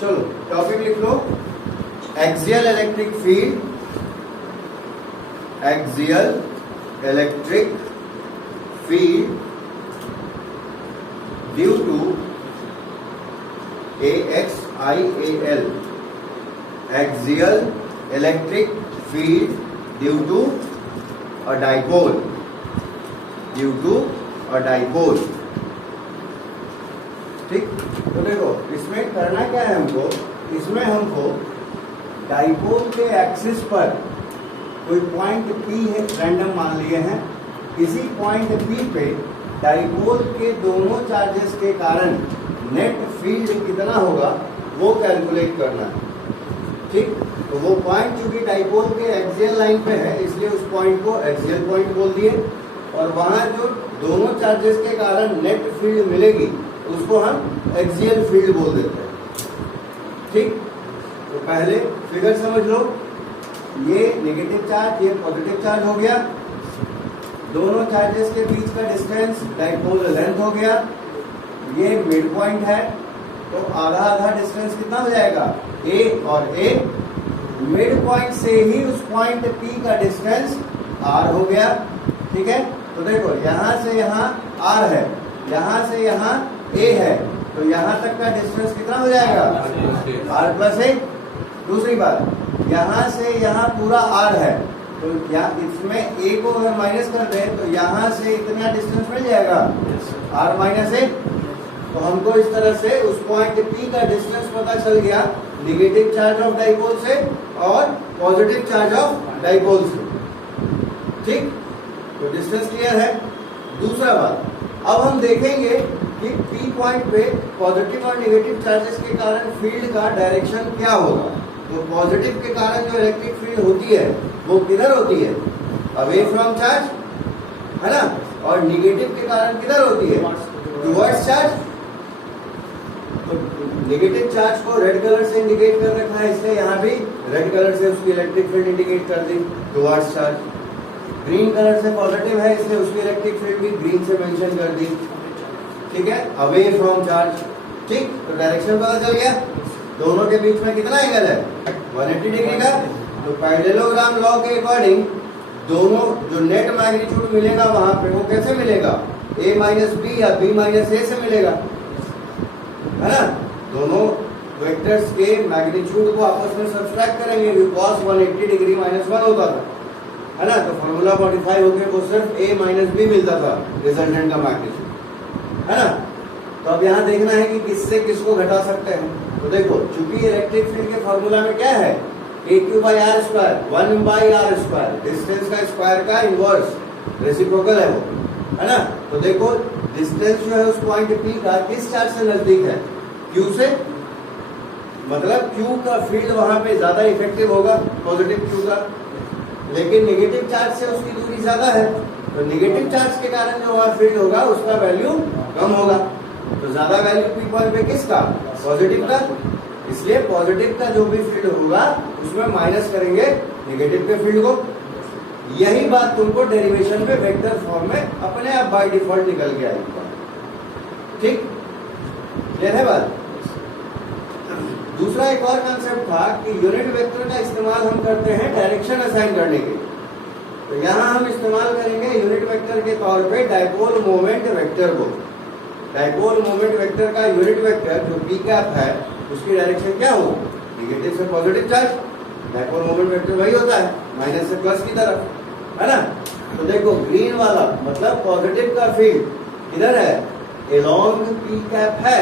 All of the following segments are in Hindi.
चलो टॉपिक लिख लो, axial electric field, axial electric field due to AXIAL, axial electric field due to a dipole, due to a dipole. ठीक, तो देखो इसमें करना क्या है हमको, इसमें हमको डाइपोल के एक्सिस पर कोई पॉइंट P है, रैंडम मान लिए हैं, इसी पॉइंट P पे डाइपोल के दोनों चार्जेस के कारण नेट फील्ड कितना होगा वो कैलकुलेट करना है। ठीक, तो वो पॉइंट चूंकि डाइपोल के एक्सियल लाइन पे है इसलिए उस पॉइंट को एक्सियल पॉइंट बोल दिए, और वहां जो दोनों चार्जेस के कारण नेट फील्ड मिलेगी उसको हम एक्सियल फील्ड बोल देते हैं। ठीक, तो पहले फिगर समझ लो, ये नेगेटिव चार्ज, ये पॉजिटिव चार्ज हो गया, दोनों चार्जेस के बीच का डिस्टेंस डाइपोल लेंथ हो गया, ये मिड पॉइंट है, तो आधा आधा डिस्टेंस कितना हो जाएगा, A और A, मिड पॉइंट से ही उस पॉइंट P का डिस्टेंस R हो गया। ठीक है, तो देखो यहां से यहां R है, यहां से यहां A है, तो यहां तक का डिस्टेंस कितना हो जाएगा, R प्लस A। दूसरी बात, यहां से यहां पूरा R है, तो यहाँ इसमें A को अगर माइनस कर दें तो यहां से इतना डिस्टेंस मिल जाएगा, R माइनस A। तो हमको इस तरह से उस पॉइंट P का डिस्टेंस पता चल गया, नेगेटिव चार्ज ऑफ डाइपोल से और पॉजिटिव चार्ज ऑफ डाइपोल से। ठीक, तो डिस्टेंस क्लियर है। दूसरा बात, अब हम देखेंगे कि P पॉइंट पे पॉजिटिव और नेगेटिव चार्जेस के कारण फील्ड का डायरेक्शन क्या होगा। तो पॉजिटिव के कारण जो इलेक्ट्रिक फील्ड होती है वो किधर होती है, अवे फ्रॉम चार्ज, है ना, और नेगेटिव के कारण किधर होती है, टुवर्ड्स चार्ज। तो नेगेटिव चार्ज को रेड कलर से इंडिकेट कर रखा है, इसलिए यहाँ भी रेड कलर से उसकी इलेक्ट्रिक फील्ड इंडिकेट कर दी, टुवर्ड्स चार्ज। ग्रीन कलर से पॉजिटिव है इसलिए उसकी इलेक्ट्रिक फील्ड भी ग्रीन से मेंशन कर दी। ठीक है, अवे फ्रॉम चार्ज। ठीक, तो डायरेक्शन पता चल गया, दोनों के बीच में कितना एंगल है, 180 डिग्री का। तो पैरेललोग्राम लॉ के अकॉर्डिंग दोनों जो नेट मैग्नीट्यूड मिलेगा वहां पे वो कैसे मिलेगा, A माइनस बी या B माइनस ए से मिलेगा, है ना। दोनों वेक्टर्स के मैग्नीट्यूड को आपस में सब्सट्रैक्ट करेंगे, cos 180 डिग्री माइनस 1 होता था, है ना। तो फॉर्मूला मॉडिफाई होकर वो सिर्फ A माइनस बी मिलता था रिजल्टेंट का मैग्नीट्यूड, है ना। तो अब यहाँ देखना है कि किससे किसको घटा सकते हैं। तो देखो चूंकि इलेक्ट्रिक फील्ड के फॉर्मूला में क्या है, AQ by are square, 1 by are square, distance का स्क्वायर का इनवर्स रेसिप्रोकल है वो, है ना। तो देखो डिस्टेंस जो है उस पॉइंट P का किस चार्ज से नजदीक है, Q से, मतलब Q का फील्ड वहां पे ज्यादा इफेक्टिव होगा, पॉजिटिव Q का, लेकिन नेगेटिव चार्ज से उसकी दूरी ज्यादा है, तो नेगेटिव चार्ज के कारण जो वहां फील्ड होगा उसका वैल्यू कम होगा। तो ज्यादा वैल्यू P पॉइंट पे किसका, पॉजिटिव का, इसलिए पॉजिटिव का जो भी फील्ड होगा उसमें माइनस करेंगे नेगेटिव के फील्ड को। यही बात तुमको डेरिवेशन में वेक्टर फॉर्म में अपने आप बाय डिफॉल्ट निकल के आएगी। ठीक, क्लियर है बात। दूसरा एक और कंसेप्ट था कि यूनिट वेक्टर का इस्तेमाल हम करते हैं डायरेक्शन असाइन करने के। तो यहाँ हम इस्तेमाल करेंगे यूनिट वेक्टर के तौर पे डाइपोल मोमेंट वेक्टर को। डाइपोल मोमेंट वेक्टर का यूनिट वेक्टर जो P कैप है उसकी डायरेक्शन क्या हो, नेगेटिव से positive charge. Dipole moment vector वही होता है, माइनस से प्लस की तरफ, है ना। तो देखो ग्रीन वाला मतलब पॉजिटिव का फील्ड किधर है, अलोंग P कैप है,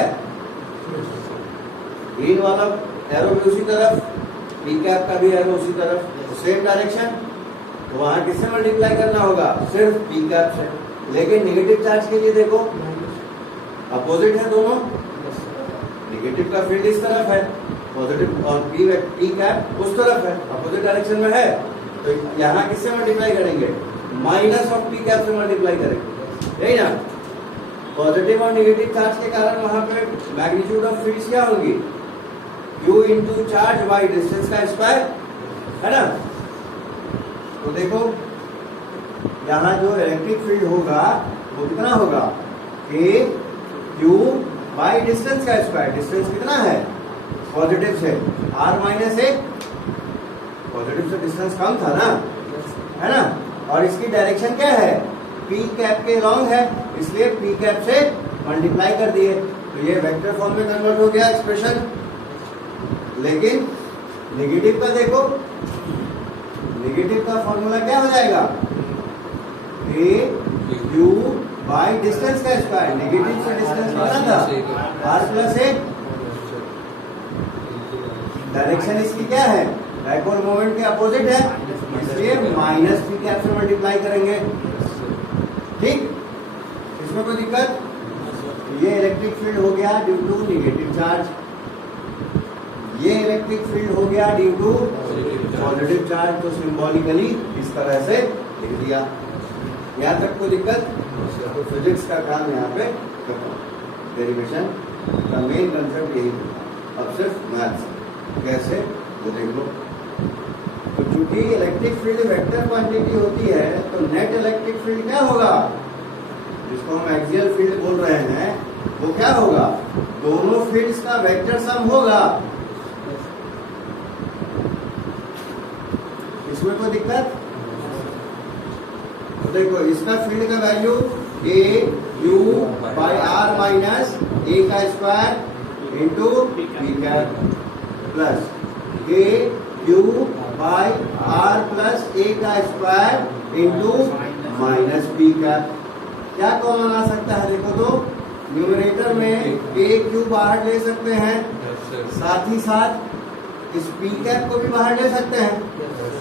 ग्रीन वाला एरो भी उसी तरफ, P कैप का भी एरो उसी तरफ, तो सेम डायरेक्शन। तो वहां किससे मल्टीप्लाई करना होगा, सिर्फ P कैप से। लेकिन नेगेटिव चार्ज के लिए देखो अपोजिट है दोनों, नेगेटिव का फील्ड इस तरफ है, पॉजिटिव और P कैप उस तरफ है, अपोजिट डायरेक्शन में है। तो यहाँ किससे मल्टीप्लाई करेंगे, माइनस ऑफ P कैप से मल्टीप्लाई करेंगे, यही ना। पॉजिटिव और नेगेटिव चार्ज के कारण वहां पे मैग्नीट्यूड ऑफ फील्ड्स क्या होंगी, Q into charge by distance का स्क्वायर, है ना। तो देखो यहाँ जो इलेक्ट्रिक फील्ड होगा वो कितना होगा, K Q बाई डिस्टेंस का स्क्वायर। डिस्टेंस कितना है, पॉजिटिव से r माइनस ए, पॉजिटिव से डिस्टेंस कम था ना, है ना, और इसकी डायरेक्शन क्या है, p कैप के लॉन्ग है, इसलिए p कैप से मल्टीप्लाई कर दिए, तो ये वेक्टर फॉर्म में कन्वर्ट हो गया एक्सप्रेशन। लेकिन नेगेटिव का देखो, नेगेटिव का फॉर्मूला क्या हो जाएगा, ए यू बाई डिस्टेंस का स्क्वायर, नेगेटिव से डिस्टेंस कितना था आर प्लस ए, डायरेक्शन इसकी क्या है, डाइपोल मोमेंट के अपोजिट है, इसलिए माइनस पी कैप से मल्टीप्लाई करेंगे। ठीक, इसमें कोई दिक्कत, ये इलेक्ट्रिक फील्ड हो गया ड्यू टू नेगेटिव चार्ज, ये इलेक्ट्रिक फील्ड हो गया ड्यू टू पॉजिटिव चार्ज, तो सिंबॉलिकली इस तरह से लिख दिया। यहाँ तक कोई दिक्कत, तो फिजिक्स का काम यहाँ पे खत्म, डेरिवेशन का मेन कंसेप्ट यही था। अब सिर्फ मैथ्स कैसे वो देख लो। तो चूंकि इलेक्ट्रिक फील्ड वेक्टर क्वांटिटी होती है, तो नेट इलेक्ट्रिक फील्ड क्या होगा, जिसको हम एक्सियल फील्ड बोल रहे हैं, वो क्या होगा, दोनों फील्ड्स का वेक्टर सम होगा। इसमें कोई दिक्कत, तो देखो इसका फील्ड का value A U by R minus A का square into P cap plus A U by R plus A का square into minus P cap. क्या कॉमन आ सकता है, देखो तो न्यूमरेटर में ए क्यू बाहर ले सकते हैं, साथ ही साथ इस पी कैप को भी बाहर ले सकते हैं,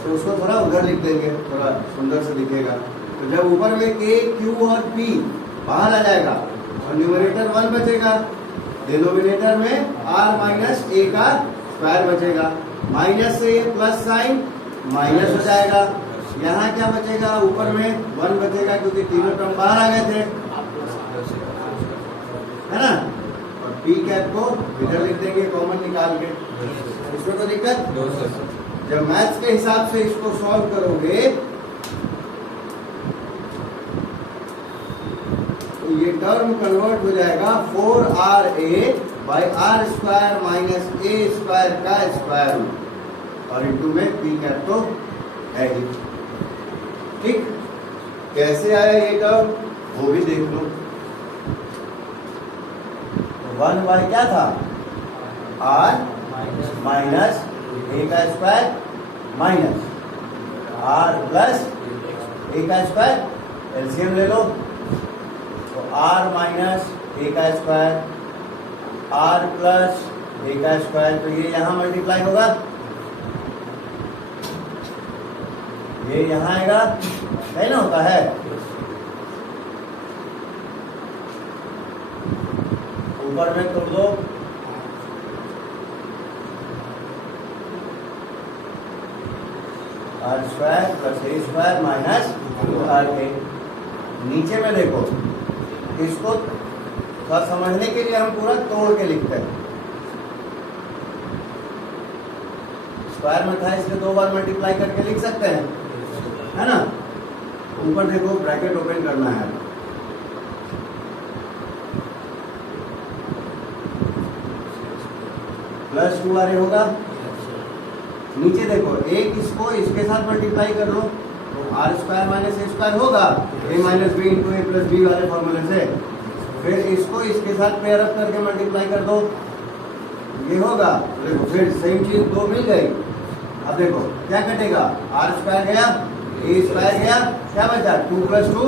तो उसको थोड़ा उधर लिख देंगे, थोड़ा सुंदर से दिखेगा। तो जब ऊपर में के क्यू और पी बाहर आ जाएगा और न्यूमरेटर 1 बचेगा, डिनोमिनेटर में आर माइनस ए का स्क्वायर बचेगा, माइनस से ये प्लस साइन माइनस हो जाएगा, यहाँ क्या बचेगा, ऊपर में 1 बचेगा क्योंकि तीनों टर्म बाहर आ गए थे, है ना, और पी कैप को इधर लिख देंगे कॉमन निकाल के। इसमें कोई दिक्कत, जब मैथ्स के हिसाब से इसको सॉल्व करोगे तो ये टर्म कन्वर्ट हो जाएगा 4ra by are square minus A square का स्क्वायर रूट, और इंटू में पी कैप तो है ही। ठीक, कैसे आया ये टर्म वो भी देख लो। 1 बाई क्या था, आर माइनस ए का square minus are plus A का स्क्वायर, एलसीएम ले लो, तो आर माइनस ए का स्क्वायर आर प्लस ए का स्क्वायर, तो ये यहां मल्टीप्लाई होगा, ये यहां आएगा, है ना, होता है, ऊपर में तोड़ दो, R square plus A square minus R A. नीचे में देखो, इसको थोड़ा समझने के लिए हम पूरा तोड़ के लिखते हैं, स्क्वायर में था इसलिए 2 बार मल्टीप्लाई करके लिख सकते हैं, है ना। ऊपर देखो ब्रैकेट ओपन करना है, प्लस 2ra होगा, नीचे देखो एक इसको इसके साथ मल्टीप्लाई कर लो, तो आर स्क्वायर माइनस ए स्क्वायर होगा, a minus b into a plus b वाले फॉर्मूले से, फिर इसको इसके साथ पेयर अप करके मल्टीप्लाई कर दो, ये होगा, देखो फिर सेम चीज 2 मिल गई। अब देखो क्या कटेगा, आर स्क्वायर गया, ए स्क्वायर गया, क्या बचा 2 plus 2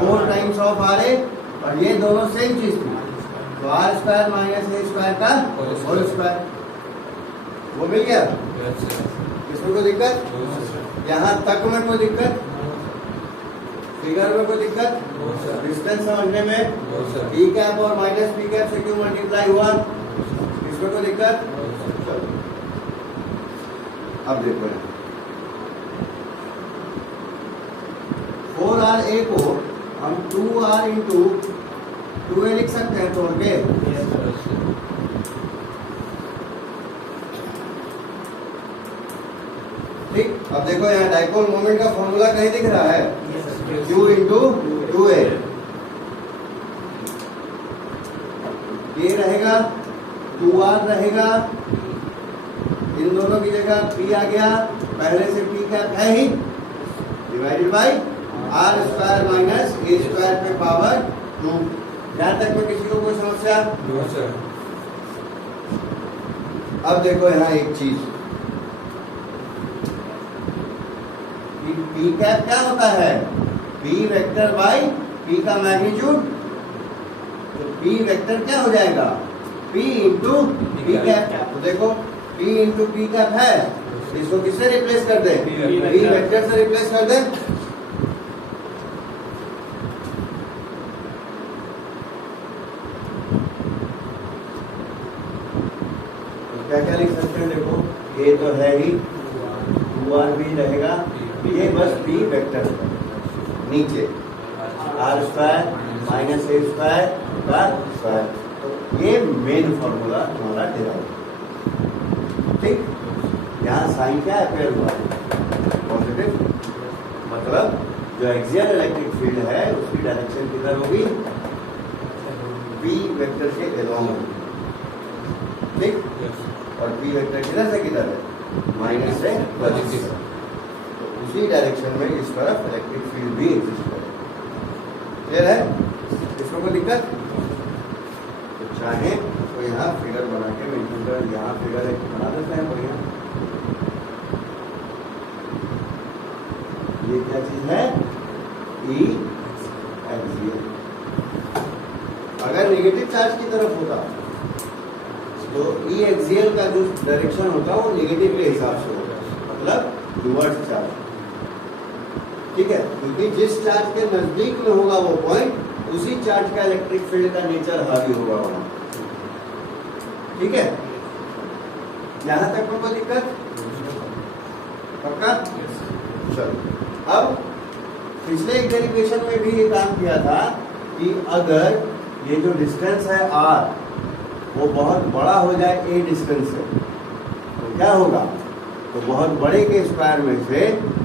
4 times of r a, और ये दोनों सेम चीज थी, तो आर स्क्वायर माइनस ए स्क्वायर का होल स्क्वायर, वो मिल गया। इसमें कोई दिक्कत, यहाँ तक में कोई दिक्कत, फिगर में कोई दिक्कत, डिस्टेंस समझने में, पी कैप और माइनस पी कैप से क्यों मल्टीप्लाई हुआ, इसमें कोई दिक्कत। अब देखो 4ra को हम 2r इंटू 2a लिख सकते हैं तोड़ के, ठीक। अब देखो यहाँ डाइपोल मोमेंट का फॉर्मूला कहीं दिख रहा है, q इंटू 2a, ये रहेगा 2r रहेगा इन दोनों की जगह P आ गया, पहले से P कैप है ही, divided by are square minus A square पे पावर 2। यहां तक में किसी को कोई समस्या? अब देखो यहाँ एक चीज, P कैप क्या होता है? P वेक्टर बाई P का मैग्नीट्यूड। तो P वेक्टर क्या हो जाएगा? P into P cap. तो देखो P इंटू P कैप है, इसको किससे रिप्लेस कर दे? P वेक्टर से रिप्लेस कर दे। तो क्या क्या लिख सकते हैं? देखो ये तो है ही, 2r भी रहेगा, ये बस P वेक्टर नीचे आर स्क्वायर माइनस ए स्क्वायर का स्क्वायर। तो ये मेन फॉर्मूला हमारा डिराइव, ठीक। यहाँ साइन क्या अपेयर हुआ? पॉजिटिव, मतलब जो एक्सियल इलेक्ट्रिक फील्ड है उसकी डायरेक्शन किधर होगी? P वेक्टर के एलोंग होगी, ठीक। और P वेक्टर किधर से किधर है? माइनस से प्लस। तो उसी डायरेक्शन में इस तरफ इलेक्ट्रिक फील्ड भी एग्जिस्ट करे। क्लियर है? इसमें कोई दिक्कत? तो चाहे तो यहाँ फिगर बना के मेंशन कर, यहाँ फिगर एक बना देते हैं बढ़िया। ये क्या चीज है? E axial. अगर नेगेटिव चार्ज की तरफ होता तो E एक्सियल का जो डायरेक्शन होता वो नेगेटिव के हिसाब से होगा, मतलब डुवर्ड्स चार्ज, ठीक है। क्योंकि जिस चार्ज के नजदीक में होगा वो पॉइंट, उसी चार्ज का इलेक्ट्रिक फील्ड का नेचर हावी होगा वहां, ठीक है। यहां तक में कोई दिक्कत? पक्का? चलो, अब पिछले एक डेरिवेशन में भी ये काम किया था कि अगर ये जो डिस्टेंस है r वो बहुत बड़ा हो जाए a डिस्टेंस से, तो क्या होगा? तो बहुत बड़े के स्क्वायर में से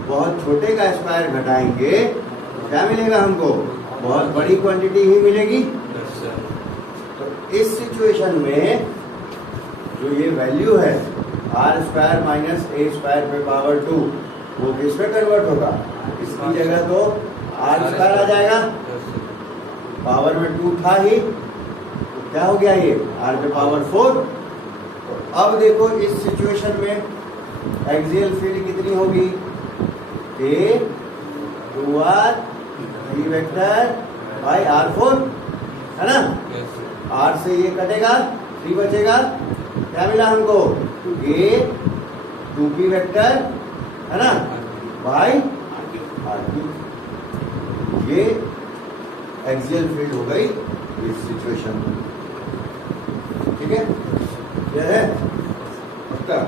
बहुत छोटे का स्क्वायर घटाएंगे तो क्या मिलेगा हमको? बहुत बड़ी क्वांटिटी ही मिलेगी। तो इस सिचुएशन में जो ये वैल्यू है आर स्क्वायर माइनस ए स्क्वायर पे पावर 2, वो किस पे कन्वर्ट होगा? इसकी जगह तो आर स्क्वायर आ जाएगा, पावर में 2 था ही, तो क्या हो गया ये? आर पे पावर 4। तो अब देखो इस सिचुएशन में एक्सियल फील्ड कितनी होगी? A 2r 3 vector by r4, है ना? r से ये कटेगा, 3 बचेगा, क्या मिला हमको? A 2p वेक्टर, है ना, बाई r3। ये एक्सियल फील्ड हो गई इस सिचुएशन में, ठीक है। यह है पक्का।